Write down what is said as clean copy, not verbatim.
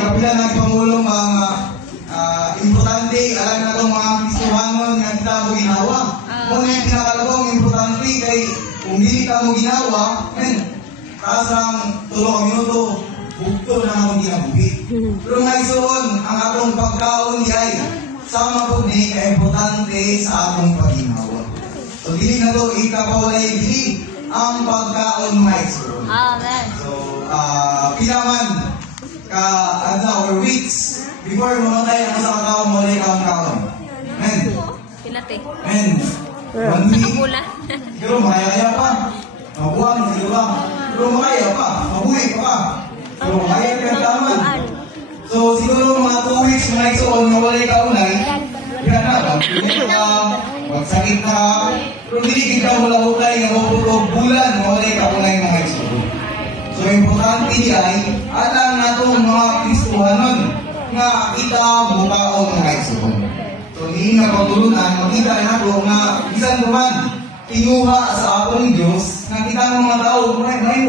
kapila ng Pangulong mga importante, alam na itong mga Kristohanon nga kita mo ginawa. Kung yung pinakalabang importante kay kung hindi ka mo ginawa, taas ng 3 minuto, bukto na akong ginabuhi. Pero nga isuon, ang atong pagkaon ay sama po ni ka-importante sa atong paginawa. So, dili na ito, ikapawalay dili ang pagkaon mga isuon. Amen. So, pinaman ka adlaw or weeks before mamatay ang sa katawang muli kang kaon. Amen. Pilate. Amen. One week. Nakapula. Pero makaya pa. Mabuhan, sila ba? Pero makaya pa. Mabuhay pa pa. So, makaya ka taman. So, siguro mga 2 weeks mga isuon mawalay kaunay. Yan na. Magsakit na. Pero hindi kita mula hukay nga mapulog bulan mawalay kaunay mga isuon. So, importante ay alam na itong mga Kristohanon nga kita mukhaon mga isuon. So, hindi nga pagtulunan, makita na ito nga bisan naman kinuha sa atong Diyos nga kita ng mga tao, may